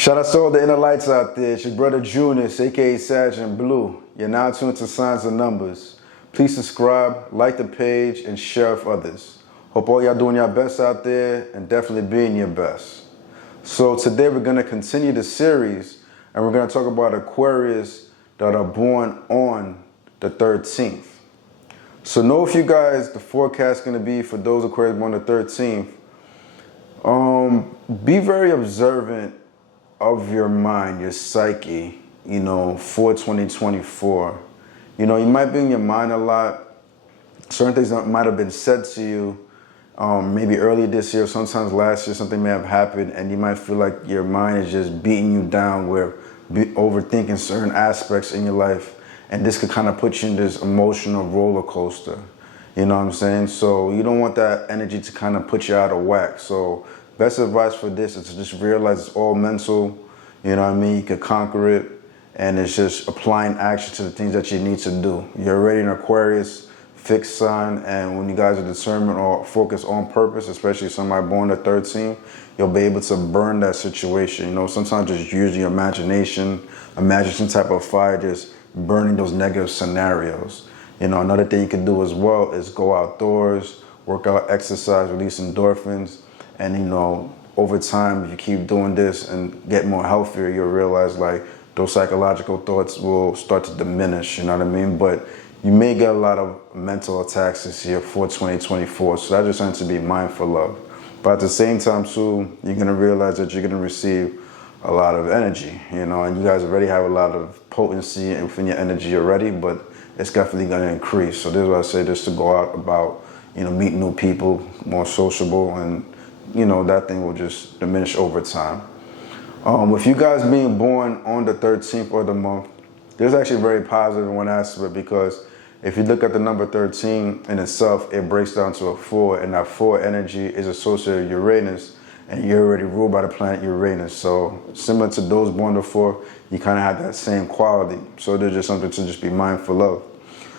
Shout out to all the inner lights out there. It's your brother Junus, aka Sergeant Blue. You're now tuned to Signs and Numbers. Please subscribe, like the page, and share with others. Hope all y'all doing your best out there and definitely being your best. So today we're going to continue the series and we're going to talk about Aquarius that are born on the 13th. So know if you guys, the forecast going to be for those Aquarius born the 13th. Be very observant of your mind, your psyche, for 2024. You might be in your mind a lot. Certain things that might have been said to you maybe early this year, sometimes last year, something may have happened, and you might feel like your mind is just beating you down with overthinking certain aspects in your life, and this could kind of put you in this emotional roller coaster. You know what I'm saying? So you don't want that energy to kind of put you out of whack. So best advice for this is to just realize it's all mental. You know what I mean? You can conquer it, and it's just applying action to the things that you need to do. You're already an Aquarius fixed sign, and when you guys are determined or focused on purpose, especially somebody born at 13, you'll be able to burn that situation. Sometimes just use your imagination, imagine some type of fire, just burning those negative scenarios. Another thing you can do as well is go outdoors, work out, exercise, release endorphins, and over time, if you keep doing this and get more healthier, you'll realize like those psychological thoughts will start to diminish, you know what I mean? But you may get a lot of mental attacks this year for 2024, so that just something to be mindful of. But at the same time too, you're gonna realize that you're gonna receive a lot of energy, and you guys already have a lot of potency within your energy already, but it's definitely gonna increase. So this is why I say just to go out about, meet new people, more sociable, and that thing will just diminish over time. With you guys being born on the 13th of the month, there's actually very positive in one aspect, because if you look at the number 13 in itself, it breaks down to a 4, and that 4 energy is associated with Uranus, and you're already ruled by the planet Uranus. So similar to those born to 4, you kind of have that same quality. So there's just something to just be mindful of.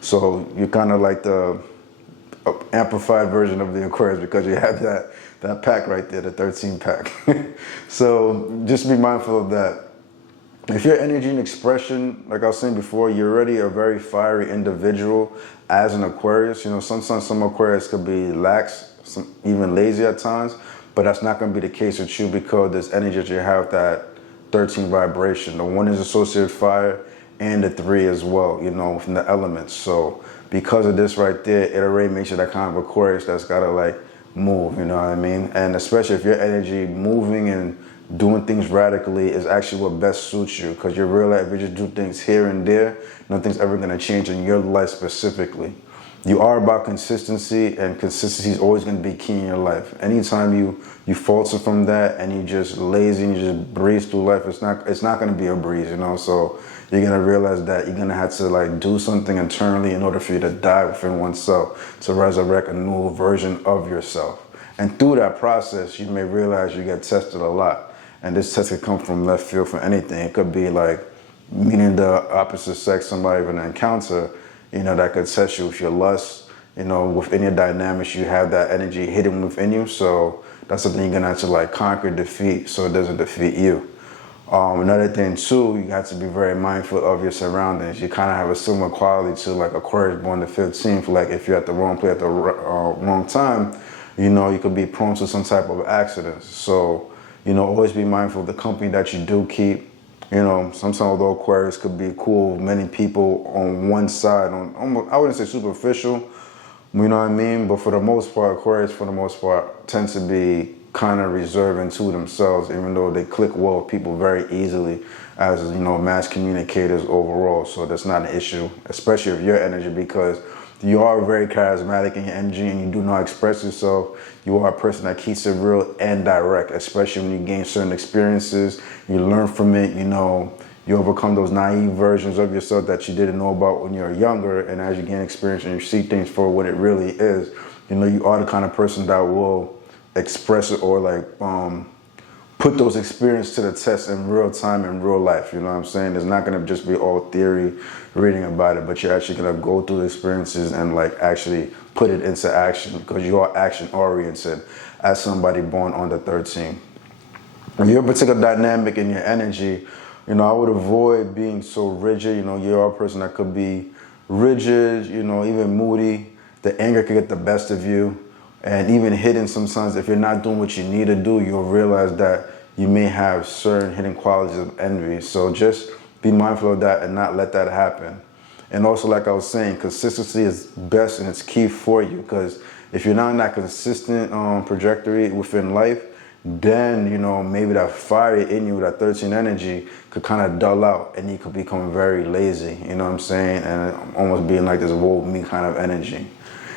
So you're kind of like the amplified version of the Aquarius, because you have that pack right there, the 13 pack. So just be mindful of that. If your energy and expression, like I was saying before, you're already a very fiery individual as an Aquarius. Sometimes some Aquarius could be lax, even lazy at times, but that's not going to be the case with you, because this energy that you have, that 13 vibration. The 1 is associated with fire, and the 3 as well, from the elements. So because of this right there, it already makes you that kind of Aquarius that's got to like move, you know what I mean? And especially if your energy moving and doing things radically is actually what best suits you, because you realize if you just do things here and there, nothing's ever going to change in your life specifically. You are about consistency, and consistency is always going to be key in your life. Anytime you falter from that and you just lazy and you just breeze through life, it's not going to be a breeze, So you're going to realize that you're going to have to like do something internally in order for you to die within oneself, to resurrect a new version of yourself. And through that process, you may realize you get tested a lot. And this test could come from left field for anything. It could be like meeting the opposite sex, somebody you're going to encounter, that could test you with your lust. Within your dynamics, you have that energy hidden within you. So that's something you're going to have to like conquer, defeat, so it doesn't defeat you. Another thing too, you have to be very mindful of your surroundings. You kind of have a similar quality to like Aquarius born the 15th. Like if you're at the wrong place at the wrong time, you could be prone to some type of accidents. So, always be mindful of the company that you do keep. Sometimes although Aquarius could be cool, many people on one side, I wouldn't say superficial, you know what I mean? But for the most part, Aquarius, for the most part, tend to be kind of reserved into themselves, even though they click well with people very easily as, mass communicators overall. So that's not an issue, especially if your energy, because you are very charismatic in your energy and you do not express yourself. You are a person that keeps it real and direct, especially when you gain certain experiences, you learn from it, you overcome those naive versions of yourself that you didn't know about when you were younger, and as you gain experience and you see things for what it really is, you are the kind of person that will express it or like put those experiences to the test in real time, in real life. You know what I'm saying? It's not going to just be all theory reading about it, but you're actually going to go through the experiences and like actually put it into action, because you are action oriented as somebody born on the 13th. your particular dynamic in your energy, I would avoid being so rigid. You're a person that could be rigid, even moody. The anger could get the best of you. And even hidden sometimes, if you're not doing what you need to do, you'll realize that you may have certain hidden qualities of envy. So just be mindful of that and not let that happen. And also, like I was saying, consistency is best and it's key for you, because if you're not in that consistent trajectory within life, then, maybe that fire in you, that 13 energy could kind of dull out and you could become very lazy, you know what I'm saying? And almost being like this woe me kind of energy.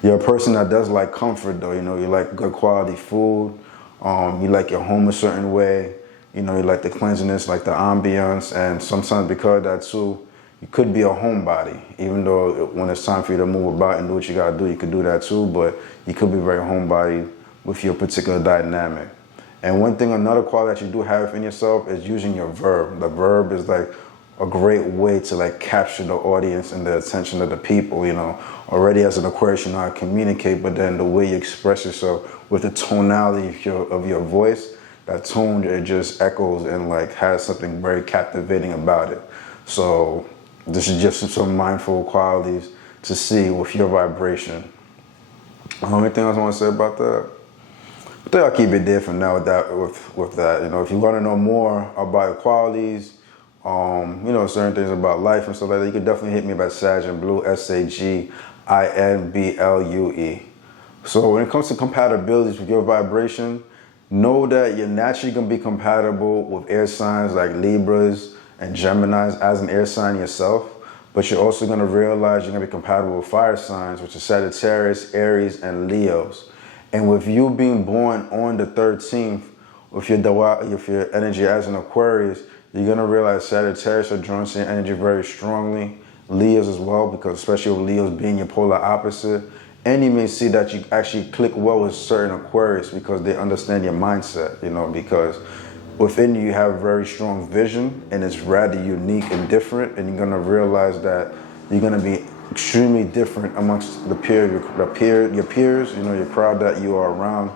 You're a person that does like comfort though, you like good quality food, you like your home a certain way, you like the cleanliness, like the ambience, and sometimes because of that too, you could be a homebody, even though when it's time for you to move about and do what you gotta do, you could do that too, but you could be very homebody with your particular dynamic. And one thing, another quality that you do have in yourself is using your verb. The verb is like a great way to like capture the audience and the attention of the people, Already as an Aquarius, you know how to communicate, but then the way you express yourself with the tonality of your voice, that tone, it just echoes and like has something very captivating about it. So this is just some mindful qualities to see with your vibration. Anything else I want to say about that? I think I'll keep it there for now with that. If you want to know more about your qualities, certain things about life and stuff like that, you can definitely hit me about Saginblue, SAGINBLUE. So when it comes to compatibilities with your vibration, know that you're naturally going to be compatible with air signs like Libras and Geminis as an air sign yourself, but you're also going to realize you're going to be compatible with fire signs, which are Sagittarius, Aries, and Leos. And with you being born on the 13th, with your energy as an Aquarius, you're going to realize Sagittarius are drawn to your energy very strongly. Leos as well, because especially with Leos being your polar opposite. And you may see that you actually click well with certain Aquarius because they understand your mindset, because within you have very strong vision and it's rather unique and different. And you're going to realize that you're going to be extremely different amongst your peers, your crowd that you are around,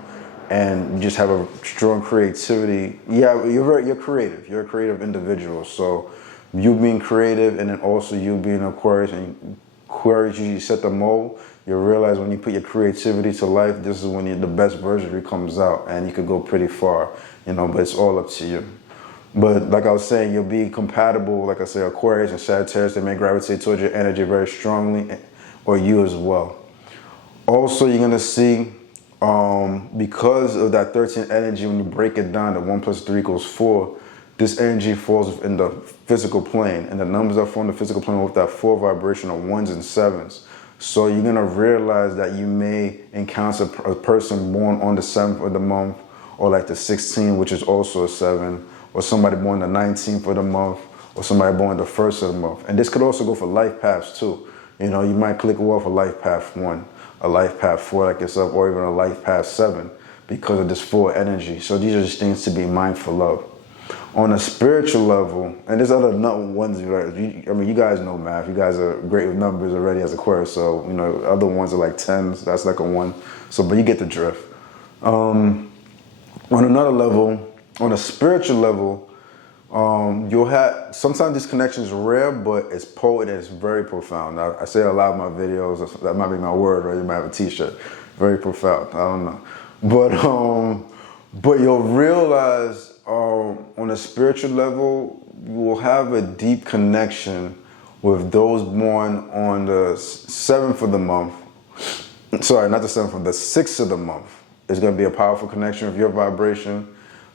and you just have a strong creativity. Yeah, you're creative. You're a creative individual. So you being creative and then also you being Aquarius, and Aquarius usually set the mold. You'll realize when you put your creativity to life, this is when the best version of you comes out, and you could go pretty far, but it's all up to you. But like I was saying, you'll be compatible, like I said, Aquarius and Sagittarius, they may gravitate towards your energy very strongly, or you as well. Also, you're going to see, because of that 13 energy, when you break it down to 1 + 3 = 4, this energy falls in the physical plane, and the numbers that fall in the physical plane with that 4 vibration are 1s and 7s. So you're going to realize that you may encounter a person born on the 7th of the month, or like the 16th, which is also a 7, or somebody born the 19th of the month, or somebody born the 1st of the month. And this could also go for life paths too. You might click well for life path 1, a life path 4 like yourself, or even a life path 7 because of this 4 energy. So these are just things to be mindful of. On a spiritual level, and there's other ones, you guys know math. You guys are great with numbers already as Aquarius, so, other ones are like 10s, that's like a 1. So, but you get the drift. On another level, on a spiritual level, you'll have, sometimes this connection is rare, but it's potent and it's very profound. I say a lot of my videos, that might be my word, right? You might have a t-shirt. Very profound, I don't know. But you'll realize, on a spiritual level, you will have a deep connection with those born on the 7th of the month. Sorry, not the 7th, the 6th of the month. It's going to be a powerful connection with your vibration.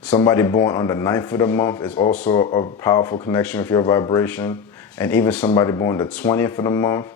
Somebody born on the 9th of the month is also a powerful connection with your vibration. And even somebody born the 20th of the month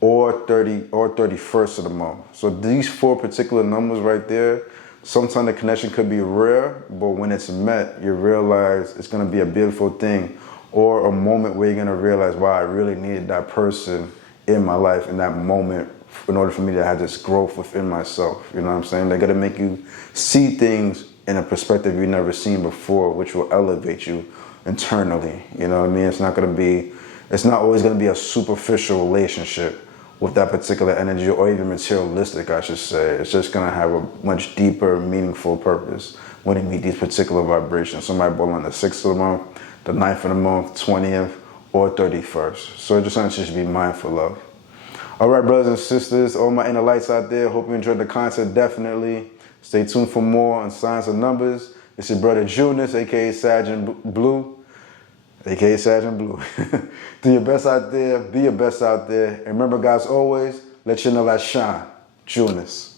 or 31st of the month. So these 4 particular numbers right there, sometimes the connection could be rare, but when it's met, you realize it's going to be a beautiful thing, or a moment where you're going to realize, wow, I really needed that person in my life in that moment in order for me to have this growth within myself. You know what I'm saying? They're going to make you see things in a perspective you've never seen before, which will elevate you internally. You know what I mean? It's not always going to be a superficial relationship with that particular energy, or even materialistic, I should say. It's just going to have a much deeper, meaningful purpose when they meet these particular vibrations. Somebody born on the 6th of the month, the 9th of the month, 20th, or 31st. So just something you should be mindful of. All right, brothers and sisters, all my inner lights out there, hope you enjoyed the content. Definitely stay tuned for more on Signs and Numbers. It's your brother Junus, aka Sergeant Blue, aka Sergeant Blue. Do your best out there, be your best out there. And remember, guys, always let your inner light shine. Junus.